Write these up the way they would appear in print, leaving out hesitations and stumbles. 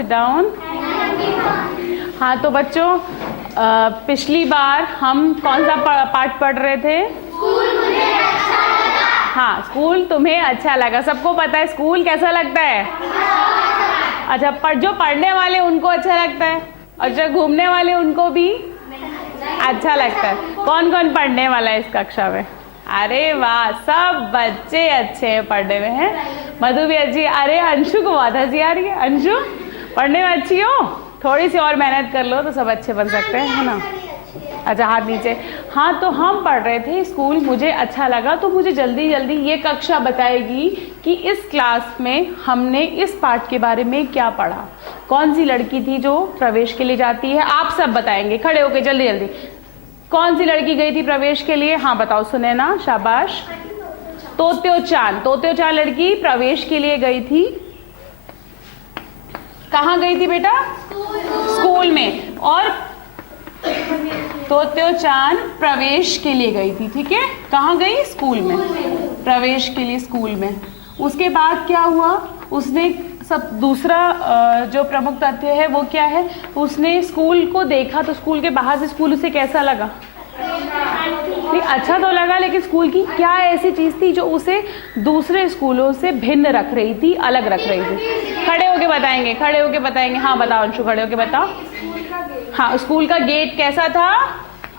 Sit down. हाँ तो बच्चों, पिछली बार हम कौन सा पाठ पढ़ रहे थे? स्कूल मुझे अच्छा लगा। हाँ, स्कूल तुम्हें अच्छा लगा। सबको पता है स्कूल कैसा लगता है? अच्छा, पर जो पढ़ने वाले उनको अच्छा लगता है और जो घूमने वाले उनको भी अच्छा लगता है। कौन कौन पढ़ने वाला है इस कक्षा में? अरे वाह, सब बच्चे अच्छे हैं पढ़ने में हैं। मधु भी अच्छी। अरे अंशु को बहुत हंसी आ रही है। अंशु पढ़ने में अच्छी हो? थोड़ी सी और मेहनत कर लो तो सब अच्छे बन सकते हैं, है ना? अच्छा, हाथ नीचे। हाँ तो हम पढ़ रहे थे स्कूल मुझे अच्छा लगा। तो मुझे जल्दी जल्दी ये कक्षा बताएगी कि इस क्लास में हमने इस पाठ के बारे में क्या पढ़ा। कौन सी लड़की थी जो प्रवेश के लिए जाती है? आप सब बताएंगे खड़े होके जल्दी जल्दी। कौन सी लड़की गई थी प्रवेश के लिए? हाँ बताओ, सुने ना, शाबाश। तोत्यो चान। तोत्यो चान लड़की प्रवेश के लिए गई थी। कहाँ गई थी बेटा? स्कूल में। और तोत्यो चान प्रवेश के लिए गई थी, ठीक है? कहाँ गई? स्कूल में। प्रवेश के लिए स्कूल में। उसके बाद क्या हुआ? उसने सब दूसरा जो प्रमुख तथ्य है वो क्या है? उसने स्कूल को देखा तो स्कूल के बाहर से स्कूल उसे कैसा लगा? नहीं, अच्छा तो लगा, लेकिन स्कूल की क्या ऐसी चीज थी जो उसे दूसरे स्कूलों से भिन्न रख रही थी, अलग रख रही थी? खड़े होके बताएंगे, खड़े होके बताएंगे। हाँ बताओ अंशु, खड़े होके बताओ। हाँ, स्कूल का गेट कैसा था?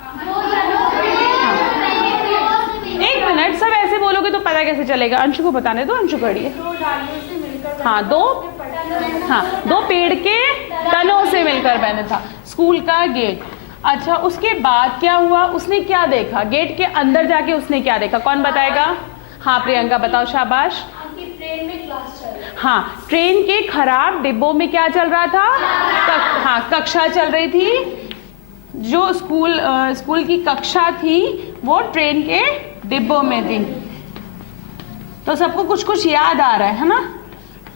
हाँ। एक मिनट, सब ऐसे बोलोगे तो पता कैसे चलेगा? अंशु को बताने दो, अंशु खड़ी है। हाँ, दो पेड़ के तनों से मिलकर बना था स्कूल का गेट। अच्छा, उसके बाद क्या हुआ? उसने क्या देखा? गेट के अंदर जाके उसने क्या देखा? कौन बताएगा? हाँ प्रियंका बताओ, शाबाश। ट्रेन में क्लास चल रही। हाँ, ट्रेन के खराब डिब्बों में क्या चल रहा था? हाँ, कक्षा चल रही थी। जो स्कूल की कक्षा थी वो ट्रेन के डिब्बों में थी। तो सबको कुछ कुछ याद आ रहा है ना?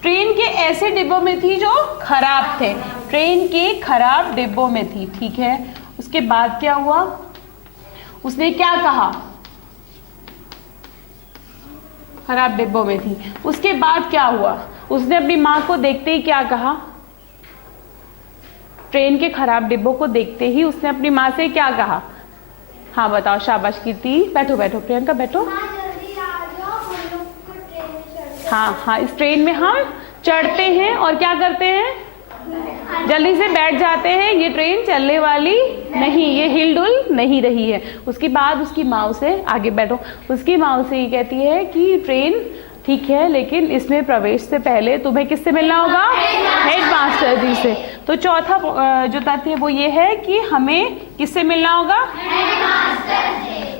ट्रेन के ऐसे डिब्बों में थी जो खराब थे। ट्रेन के खराब डिब्बों में थी, ठीक है? उसके बाद क्या हुआ? उसने क्या कहा? खराब डिब्बों में थी। उसके बाद क्या हुआ? उसने अपनी माँ को देखते ही क्या कहा? ट्रेन के खराब डिब्बों को देखते ही उसने अपनी माँ से क्या कहा? हाँ बताओ, शाबाश कीर्ति। बैठो बैठो प्रियंका, बैठो। हाँ हाँ, इस ट्रेन में हम चढ़ते हैं और क्या करते हैं? जल्दी से बैठ जाते हैं। ये ट्रेन चलने वाली नहीं, ये हिलडुल नहीं रही है। उसके बाद उसकी माँ उसे, आगे बैठो, उसकी माँ उसे ये कहती है कि ट्रेन ठीक है, लेकिन इसमें प्रवेश से पहले तुम्हें किससे मिलना होगा? हेडमास्टर जी से। तो चौथा जो तथ्य है वो ये है कि हमें किससे मिलना होगा?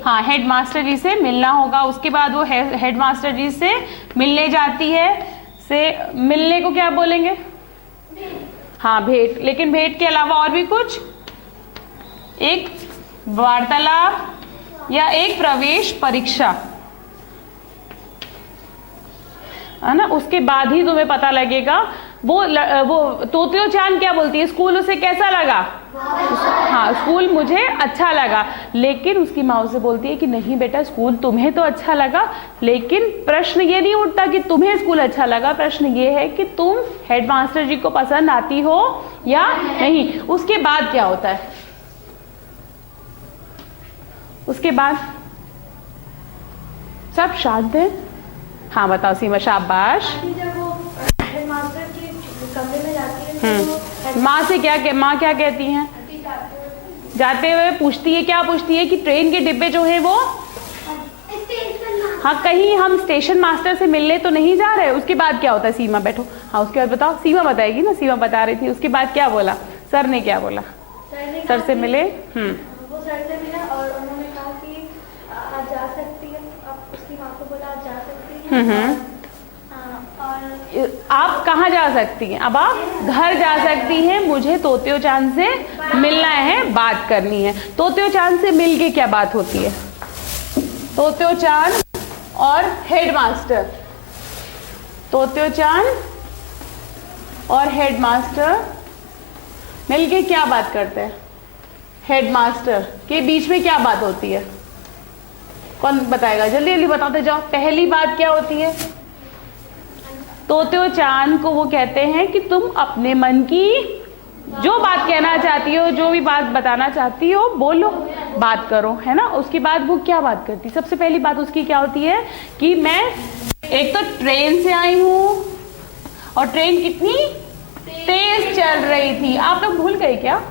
हाँ, हेडमास्टर जी से मिलना होगा। उसके बाद वो हेडमास्टर जी से मिलने जाती है। से मिलने को क्या बोलेंगे? हाँ, भेंट। लेकिन भेंट के अलावा और भी कुछ, एक वार्तालाप या एक प्रवेश परीक्षा, है ना? उसके बाद ही तुम्हें पता लगेगा। वो तोत्यो चान क्या बोलती है? स्कूल उसे कैसा लगा? हाँ, स्कूल मुझे अच्छा लगा। लेकिन उसकी माँ उसे बोलती है कि नहीं बेटा, स्कूल तुम्हें तो अच्छा लगा, लेकिन प्रश्न ये नहीं उठता कि तुम्हें स्कूल अच्छा लगा। प्रश्न ये है कि तुम हेडमास्टर जी को पसंद आती हो या नहीं। उसके बाद क्या होता है? उसके बाद सब शांत है। हाँ बताओ सीमा, शाबाश। जब वो हेडमास्टर के कमरे में जाती है तो माँ से माँ क्या कहती हैं? जाते हुए पूछती है, क्या पूछती है? कि ट्रेन के डिब्बे जो हैं वो, हाँ, कहीं हम स्टेशन मास्टर से मिलने तो नहीं जा रहे। उसके बाद क्या होता है? सीमा बैठो। हाँ, उसके बाद बताओ, सीमा बताएगी ना, सीमा बता रही थी। उसके बाद क्या बोला? सर ने क्या बोला? सर से मिले। वो सर से मिला और उन्होंने कहा कि आप जा सकती है। आप उसकी माँ को बोला आप जा सकती है। आप कहाँ जा सकती हैं? अब आप घर जा सकती हैं। मुझे तोत्यो चान से मिलना है, बात करनी है। तोत्यो चान से मिल के क्या बात होती है? तोत्यो चान और हेडमास्टर, तोत्यो चान और हेडमास्टर मिलके क्या बात करते हैं? हेडमास्टर के बीच में क्या बात होती है? कौन बताएगा? जल्दी जल्दी बताते जाओ। पहली बात क्या होती है? तोत्यो चान को वो कहते हैं कि तुम अपने मन की जो बात कहना चाहती हो, जो भी बात बताना चाहती हो, बोलो, बात करो, है ना। उसके बाद वो क्या बात करती, सबसे पहली बात उसकी क्या होती है कि मैं एक तो ट्रेन से आई हूँ और ट्रेन कितनी तेज चल रही थी। आप लोग भूल गए क्या?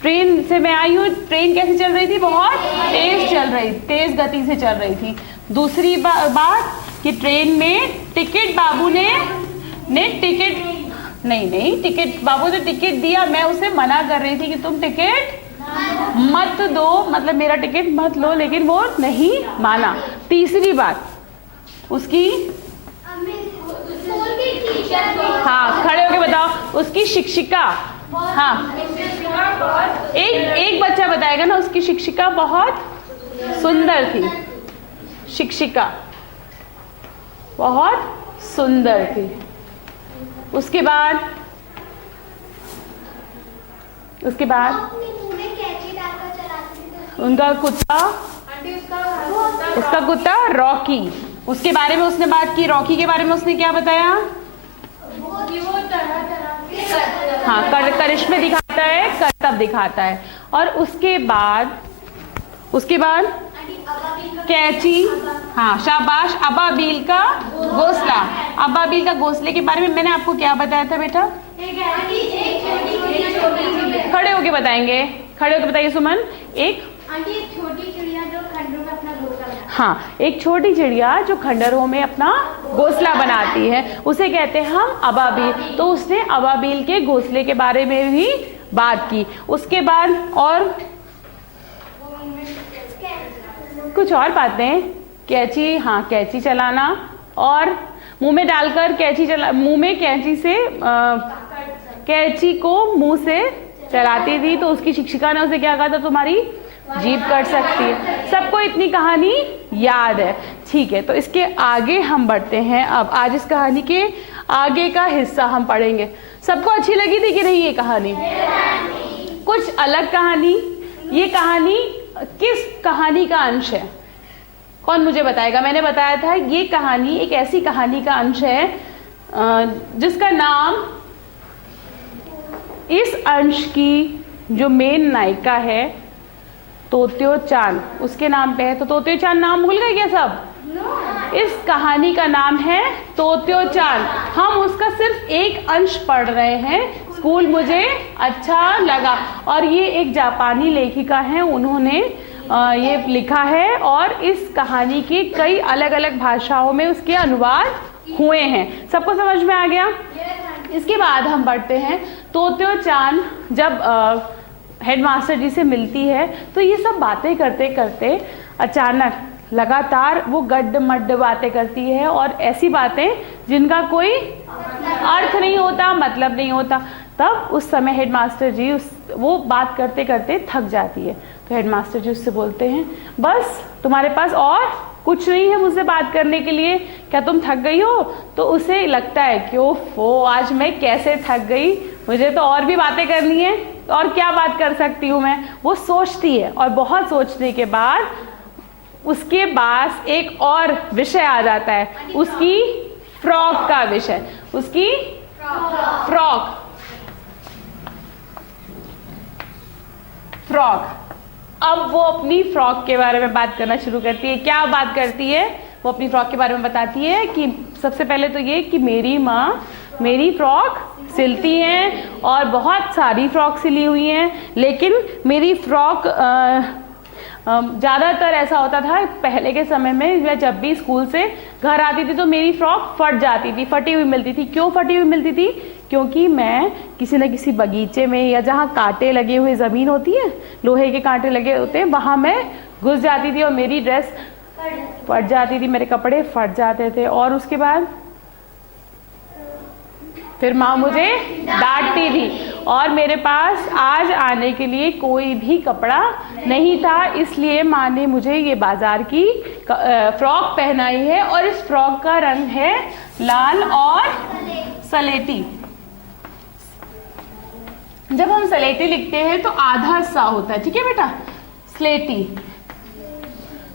ट्रेन से मैं आई हूँ, ट्रेन कैसे चल रही थी? बहुत तेज चल रही, तेज गति से चल रही थी। दूसरी बात कि ट्रेन में टिकट बाबू ने टिकट नहीं टिकट बाबू ने टिकट दिया, मैं उसे मना कर रही थी कि तुम टिकट मत दो, मतलब मेरा टिकट मत लो, लेकिन वो नहीं माना। तीसरी बात उसकी, हाँ खड़े होके बताओ, उसकी शिक्षिका, हाँ एक बच्चा बताएगा ना, उसकी शिक्षिका बहुत सुंदर थी, शिक्षिका बहुत सुंदर थी। उसके बाद उनका कुत्ता, उसका कुत्ता रॉकी, उसके बारे में उसने बात की। रॉकी के बारे में उसने क्या बताया? हाँ करिश्मे दिखाता है, करतब दिखाता है। और उसके बाद कैची, हाँ शाबाश, अबाबील का घोंसला। अबाबील का घोंसले के बारे में मैंने आपको क्या बताया था बेटा? खड़े होके बताएंगे, खड़े होके बताइए सुमन। एक छोटी चिड़िया जो खंडरों में अपना घोंसला बनाती है। हाँ एक छोटी चिड़िया जो खंडरों में अपना घोंसला बनाती है, उसे कहते हैं हम अबाबील। तो उसने अबाबील के घोंसले के बारे में भी बात की। उसके बाद और कुछ और बातें, कैंची, हाँ कैंची चलाना, और मुंह में डालकर मुंह में कैंची को मुंह से चलाती थी। तो उसकी शिक्षिका ने उसे क्या कहा था? तुम्हारी जीभ कट सकती है। सबको इतनी कहानी याद है, ठीक है। तो इसके आगे हम बढ़ते हैं। अब आज इस कहानी के आगे का हिस्सा हम पढ़ेंगे। सबको अच्छी लगी थी कि नहीं ये कहानी? कुछ अलग कहानी। ये कहानी किस कहानी का अंश है? कौन मुझे बताएगा? मैंने बताया था ये कहानी एक ऐसी कहानी का अंश है जिसका नाम, इस अंश की जो मेन नायिका है तोत्यो चान, उसके नाम पे है। तो तोत्यो चान नाम भूल गए क्या सब? इस कहानी का नाम है तोत्यो चान। हम उसका सिर्फ एक अंश पढ़ रहे हैं। स्कूल मुझे अच्छा लगा, और ये एक जापानी लेखिका है, उन्होंने ये लिखा है, और इस कहानी के कई अलग अलग भाषाओं में उसके अनुवाद हुए हैं। सबको समझ में आ गया? इसके बाद हम बढ़ते हैं। तोत्यो चान जब हेडमास्टर जी से मिलती है तो ये सब बातें करते करते अचानक लगातार वो गड्ड मड्ड बातें करती है, और ऐसी बातें जिनका कोई अर्थ नहीं होता, मतलब नहीं होता। तब उस समय हेडमास्टर जी वो बात करते करते थक जाती है। तो हेडमास्टर जी उससे बोलते हैं, बस तुम्हारे पास और कुछ नहीं है मुझसे बात करने के लिए, क्या तुम थक गई हो? तो उसे लगता है कि ओफो, आज मैं कैसे थक गई, मुझे तो और भी बातें करनी है, और क्या बात कर सकती हूँ मैं। वो सोचती है, और बहुत सोचने के बाद उसके पास एक और विषय आ जाता है, उसकी फ्रॉक का विषय, उसकी फ्रॉक। अब वो अपनी फ्रॉक के बारे में बात करना शुरू करती है। क्या बात करती है? वो अपनी फ्रॉक के बारे में बताती है कि सबसे पहले तो ये कि मेरी माँ मेरी फ्रॉक सिलती हैं, और बहुत सारी फ्रॉक सिली हुई हैं, लेकिन मेरी फ्रॉक ज़्यादातर ऐसा होता था पहले के समय में, मैं जब भी स्कूल से घर आती थी तो मेरी फ्रॉक फट जाती थी, फटी हुई मिलती थी। क्यों फटी हुई मिलती थी? क्योंकि मैं किसी न किसी बगीचे में, या जहाँ कांटे लगे हुए ज़मीन होती है, लोहे के कांटे लगे होते हैं, वहाँ मैं घुस जाती थी और मेरी ड्रेस फट जाती थी, मेरे कपड़े फट जाते थे। और उसके बाद फिर माँ मुझे डांटती थी, और मेरे पास आज आने के लिए कोई भी कपड़ा नहीं था, इसलिए माँ ने मुझे ये बाजार की फ्रॉक पहनाई है, और इस फ्रॉक का रंग है लाल और सलेटी। जब हम सलेटी लिखते हैं तो आधा सा होता है, ठीक है बेटा, स्लेटी।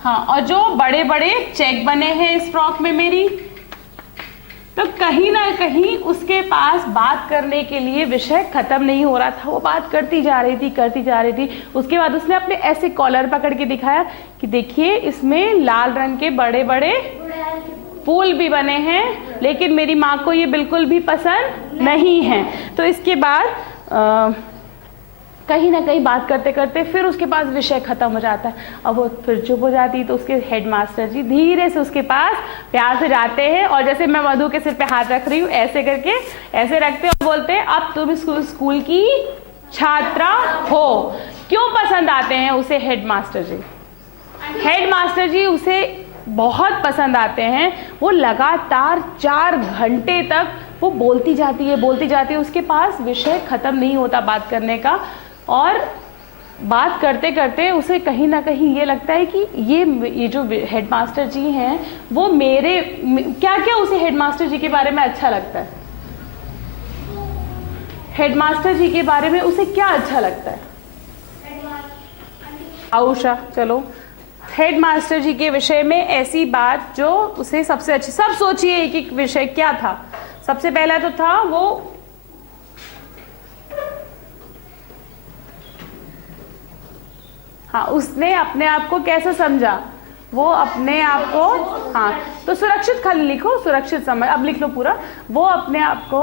हाँ, और जो बड़े बड़े चेक बने हैं इस फ्रॉक में मेरी, तो कहीं ना कहीं उसके पास बात करने के लिए विषय खत्म नहीं हो रहा था, वो बात करती जा रही थी। उसके बाद उसने अपने ऐसे कॉलर पकड़ के दिखाया कि देखिए इसमें लाल रंग के बड़े बड़े फूल भी बने हैं, लेकिन मेरी माँ को ये बिल्कुल भी पसंद नहीं है। तो इसके बाद कहीं ना कहीं बात करते करते फिर उसके पास विषय खत्म हो जाता है। अब वो फिर चुप हो जाती, तो उसके हेडमास्टर जी धीरे से उसके पास प्यार से जाते हैं और जैसे मैं मधु के सिर पे हाथ रख रही हूँ ऐसे करके ऐसे रखते और बोलते हैं अब तुम स्कूल की छात्रा हो। क्यों पसंद आते हैं उसे हेडमास्टर जी? हेडमास्टर जी उसे बहुत पसंद आते हैं। वो लगातार 4 घंटे तक वो बोलती जाती है, उसके पास विषय खत्म नहीं होता बात करने का। और बात करते करते उसे कहीं ना कहीं ये लगता है कि ये जो हेडमास्टर जी हैं वो क्या क्या उसे हेडमास्टर जी के बारे में अच्छा लगता है? हेडमास्टर जी के बारे में उसे क्या अच्छा लगता है? आउषा, चलो हेडमास्टर जी के विषय में ऐसी बात जो उसे सबसे अच्छी, सब सोचिए एक एक विषय क्या था। सबसे पहला तो था वो हाँ, उसने अपने आप को कैसे समझा? वो अपने आप को, हाँ तो सुरक्षित खाली लिखो, सुरक्षित समझ, अब लिख लो पूरा। वो अपने आप को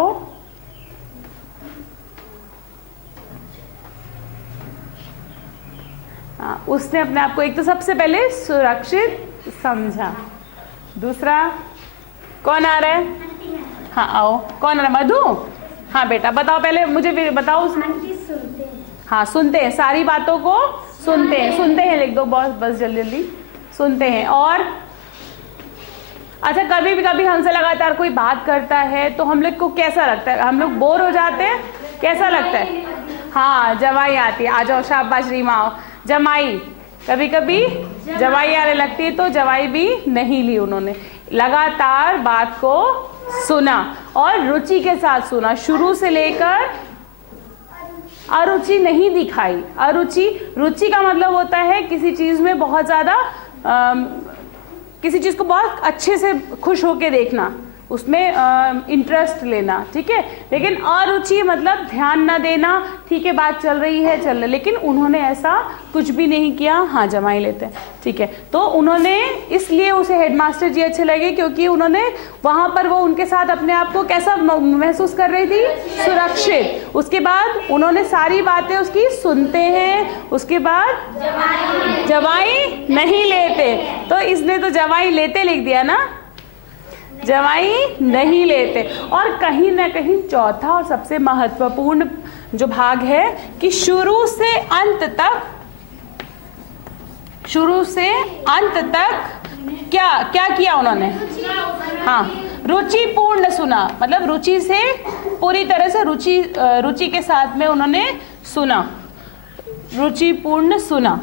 हाँ, उसने अपने आप को एक तो सबसे पहले सुरक्षित समझा। दूसरा कौन आ रहा है? हाँ आओ, कौन आ रहा है? मधु? हाँ बेटा बताओ, पहले मुझे बताओ। उसने हाँ सुनते हैं, सारी बातों को सुनते हैं लिख दो बस जल्दी सुनते हैं। और अच्छा, कभी हमसे लगातार कोई बात करता है तो हम लोग को कैसा लगता है? हम लोग बोर हो जाते हैं, कैसा लगता है? हाँ जवाई आती है, आ जाओ शाबाश रीमा आओ। जमाई, कभी कभी जवाई आने लगती है तो जवाई भी नहीं ली उन्होंने, लगातार बात को सुना और रुचि के साथ सुना, शुरू से लेकर अरुचि नहीं दिखाई। रुचि का मतलब होता है किसी चीज में बहुत ज्यादा किसी चीज को बहुत अच्छे से खुश होके देखना, उसमें इंटरेस्ट लेना, ठीक है। लेकिन अरुचि मतलब ध्यान ना देना, ठीक है बात चल रही है लेकिन उन्होंने ऐसा कुछ भी नहीं किया। हाँ जमाई लेते हैं, ठीक है। तो उन्होंने इसलिए उसे हेडमास्टर जी अच्छे लगे क्योंकि उन्होंने वहां पर वो उनके साथ अपने आप को कैसा महसूस कर रही थी? सुरक्षित। उसके बाद उन्होंने सारी बातें उसकी सुनते हैं, उसके बाद जवाई नहीं लेते, तो इसने तो जवाई लेते लिख दिया ना, जवाई नहीं लेते। और कहीं ना कहीं चौथा और सबसे महत्वपूर्ण जो भाग है कि शुरू से अंत तक क्या किया उन्होंने? हाँ रुचिपूर्ण सुना, मतलब रुचि से पूरी तरह से रुचि के साथ में उन्होंने सुना, रुचिपूर्ण सुना।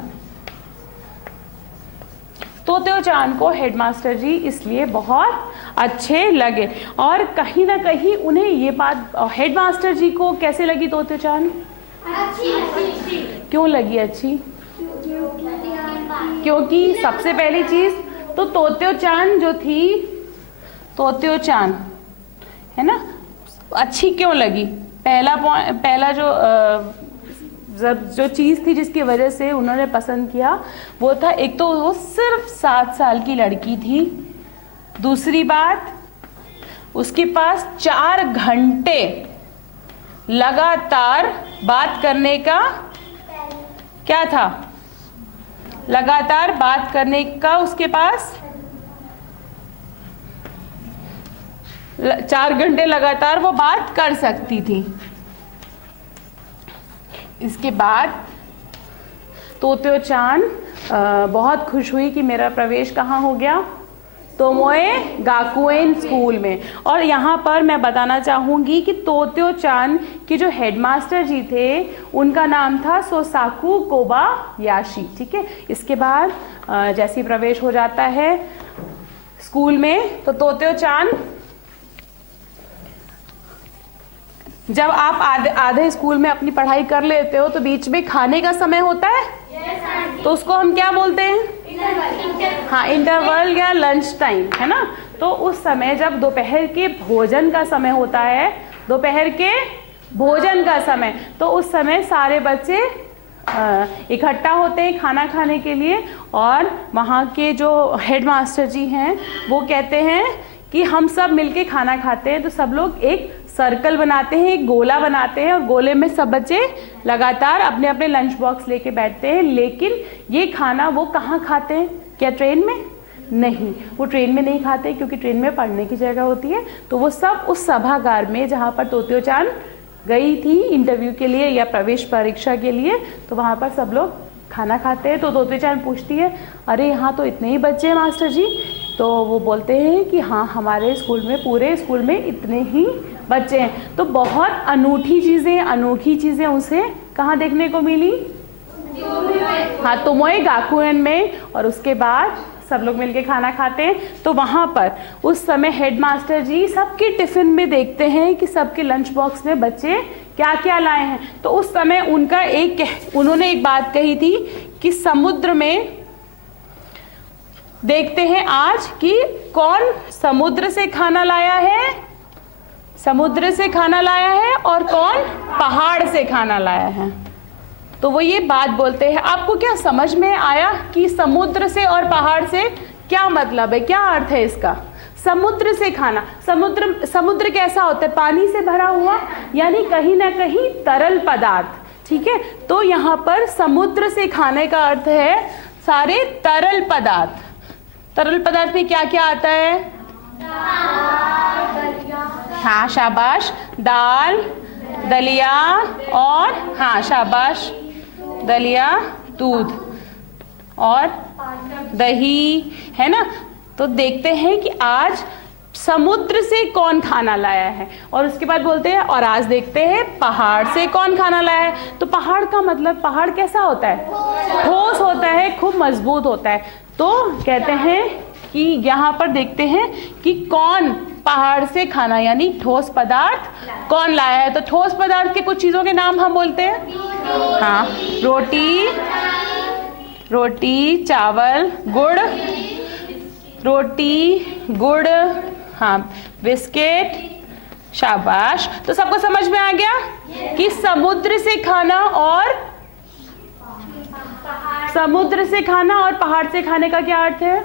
तोत्यो चान को हेडमास्टर जी इसलिए बहुत अच्छे लगे और कहीं ना कहीं उन्हें ये बात हेडमास्टर जी को कैसे लगी? तोत्यो चान अच्छी। क्यों लगी अच्छी? क्योंकि सबसे पहली चीज तो तोत्यो चान जो थी, तोत्यो चान है ना, अच्छी क्यों लगी? पहला जो चीज थी जिसकी वजह से उन्होंने पसंद किया वो था, एक तो वो सिर्फ 7 साल की लड़की थी, दूसरी बात उसके पास 4 घंटे लगातार बात करने का क्या था? लगातार बात करने का उसके पास 4 घंटे लगातार वो बात कर सकती थी। इसके बाद तोत्यो चान बहुत खुश हुई कि मेरा प्रवेश कहाँ हो गया? तोमोए गाकुएन स्कूल में। और यहाँ पर मैं बताना चाहूँगी कि तोत्यो चान के जो हेडमास्टर जी थे उनका नाम था सोसाकू कोबायाशी, ठीक है। इसके बाद जैसे ही प्रवेश हो जाता है स्कूल में तो तोत्यो चान, जब आप आधे स्कूल में अपनी पढ़ाई कर लेते हो तो बीच में खाने का समय होता है, तो उसको हम क्या बोलते हैं? हाँ इंटरवल या लंच टाइम, है ना। तो उस समय जब दोपहर के भोजन का समय होता है, दोपहर के भोजन का समय, तो उस समय सारे बच्चे इकट्ठा होते हैं खाना खाने के लिए। और वहाँ के जो हेडमास्टर जी हैं वो कहते हैं कि हम सब मिलके खाना खाते हैं। तो सब लोग एक सर्कल बनाते हैं, एक गोला बनाते हैं, और गोले में सब बच्चे लगातार अपने अपने लंच बॉक्स लेके बैठते हैं। लेकिन ये खाना वो कहाँ खाते हैं? क्या ट्रेन में? नहीं, वो ट्रेन में नहीं खाते, क्योंकि ट्रेन में पढ़ने की जगह होती है। तो वो सब उस सभागार में, जहाँ पर तोत्यो चान गई थी इंटरव्यू के लिए या प्रवेश परीक्षा के लिए, तो वहाँ पर सब लोग खाना खाते हैं। तो तोत्यो चान पूछती है, अरे यहाँ तो इतने ही बच्चे हैं मास्टर जी? तो वो बोलते हैं कि हाँ, हमारे स्कूल में, पूरे स्कूल में इतने ही बच्चे हैं। तो बहुत अनूठी चीज़ें, अनोखी चीज़ें उसे कहाँ देखने को मिली? हाँ, तोमोए गाकुएन में। और उसके बाद सब लोग मिलके खाना खाते हैं। तो वहाँ पर उस समय हेडमास्टर जी सबके टिफ़िन में देखते हैं कि सबके लंच बॉक्स में बच्चे क्या क्या लाए हैं। तो उस समय उन्होंने एक बात कही थी कि समुद्र में देखते हैं आज कि कौन समुद्र से खाना लाया है, समुद्र से खाना लाया है, और कौन पहाड़ से खाना लाया है। तो वो ये बात बोलते हैं। आपको क्या समझ में आया कि समुद्र से और पहाड़ से क्या मतलब है, क्या अर्थ है इसका? समुद्र से खाना, समुद्र कैसा होता है? पानी से भरा हुआ, यानी कहीं ना कहीं तरल पदार्थ। ठीक है, तो यहाँ पर समुद्र से खाने का अर्थ है सारे तरल पदार्थ। तरल पदार्थ में क्या क्या आता है? हाँ शाबाश, दाल, दलिया, और हाँ शाबाश, दलिया, दूध और दही, है ना। तो देखते हैं कि आज समुद्र से कौन खाना लाया है, और उसके बाद बोलते हैं और आज देखते हैं पहाड़ से कौन खाना लाया है। तो पहाड़ का मतलब, पहाड़ कैसा होता है? ठोस होता है, खूब मजबूत होता है। तो कहते हैं कि यहाँ पर देखते हैं कि कौन पहाड़ से खाना, यानी ठोस पदार्थ कौन लाया है। तो ठोस पदार्थ के कुछ चीज़ों के नाम हम बोलते हैं। हाँ, रोटी, चावल, गुड़, रोटी, गुड़, हाँ, बिस्किट, शाबाश। तो सबको समझ में आ गया कि समुद्र से खाना और पहाड़ से खाने का क्या अर्थ है।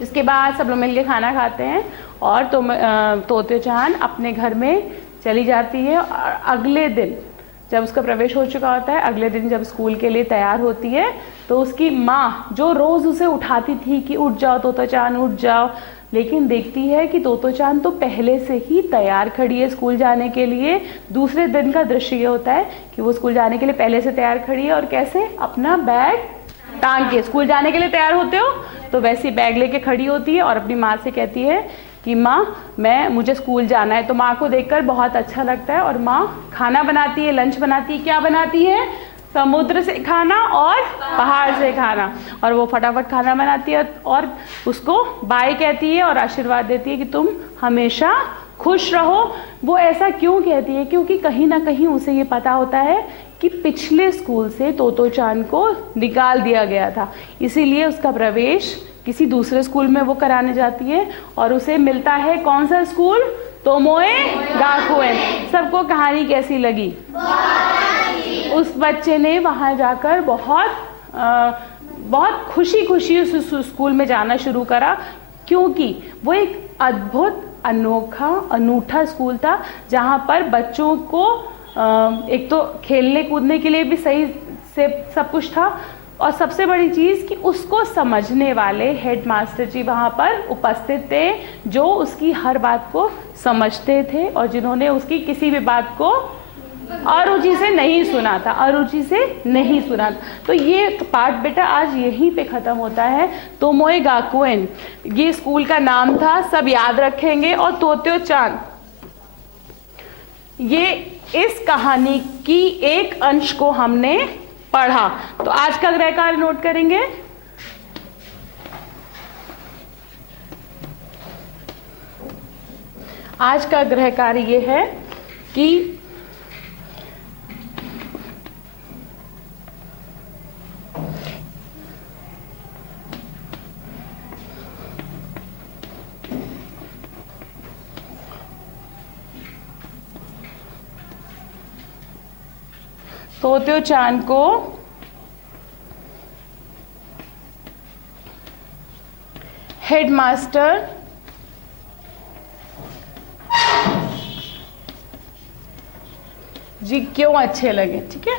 इसके बाद सब लोग मिलकर खाना खाते हैं, और तोत्यो चान अपने घर में चली जाती है। और अगले दिन जब उसका प्रवेश हो चुका होता है, अगले दिन जब स्कूल के लिए तैयार होती है, तो उसकी माँ जो रोज़ उसे उठाती थी कि उठ जाओ तोत्यो चान, उठ जाओ, लेकिन देखती है कि तोत्यो चान तो पहले से ही तैयार खड़ी है स्कूल जाने के लिए। दूसरे दिन का दृश्य ये होता है कि वो स्कूल जाने के लिए पहले से तैयार खड़ी है, और कैसे? अपना बैग टांग के। स्कूल जाने के लिए तैयार होते हो तो वैसे बैग लेके खड़ी होती है और अपनी माँ से कहती है कि माँ, मुझे स्कूल जाना है। तो माँ को देखकर बहुत अच्छा लगता है, और माँ खाना बनाती है, लंच बनाती है। क्या बनाती है? समुद्र से खाना और पहाड़ से खाना। और वो फटाफट खाना बनाती है और उसको बाय कहती है और आशीर्वाद देती है कि तुम हमेशा खुश रहो। वो ऐसा क्यों कहती है? क्योंकि कहीं ना कहीं उसे ये पता होता है कि पिछले स्कूल से तोत्यो चान को निकाल दिया गया था, इसीलिए उसका प्रवेश किसी दूसरे स्कूल में वो कराने जाती है, और उसे मिलता है कौन सा स्कूल? तोमोए गाकुएन। सबको कहानी कैसी लगी? उस बच्चे ने वहाँ जाकर बहुत खुशी उस स्कूल में जाना शुरू करा, क्योंकि वो एक अद्भुत, अनूठा स्कूल था, जहाँ पर बच्चों को एक तो खेलने कूदने के लिए भी सही से सब कुछ था, और सबसे बड़ी चीज़ कि उसको समझने वाले हेडमास्टर जी वहाँ पर उपस्थित थे, जो उसकी हर बात को समझते थे और जिन्होंने उसकी किसी भी बात को अरुचि से नहीं सुना था। तो ये पाठ बेटा आज यहीं पे ख़त्म होता है। तोमोए गाकुएन ये स्कूल का नाम था, सब याद रखेंगे। और तोत्यो चान, ये इस कहानी की एक अंश को हमने पढ़ा। तो आज का गृह कार्य नोट करेंगे। आज का गृह कार्य ये है कि तोत्यो चान को हेडमास्टर जी क्यों अच्छे लगे। ठीक है,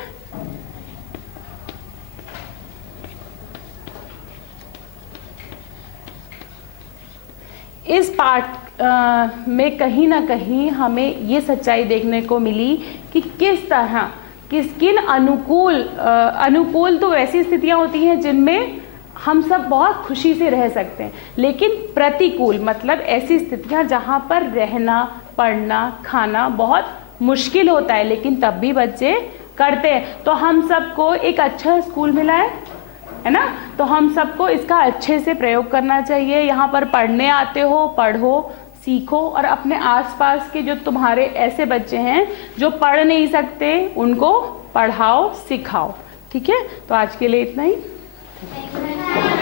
इस पाठ में कहीं ना कहीं हमें ये सच्चाई देखने को मिली कि किस तरह किन अनुकूल तो वैसी स्थितियां होती हैं जिनमें हम सब बहुत खुशी से रह सकते हैं, लेकिन प्रतिकूल मतलब ऐसी स्थितियां जहां पर रहना, पढ़ना, खाना बहुत मुश्किल होता है, लेकिन तब भी बच्चे करते हैं। तो हम सबको एक अच्छा स्कूल मिला है ना, तो हम सबको इसका अच्छे से प्रयोग करना चाहिए। यहाँ पर पढ़ने आते हो, पढ़ो, सीखो, और अपने आसपास के जो तुम्हारे ऐसे बच्चे हैं जो पढ़ नहीं सकते उनको पढ़ाओ, सिखाओ। ठीक है, तो आज के लिए इतना ही।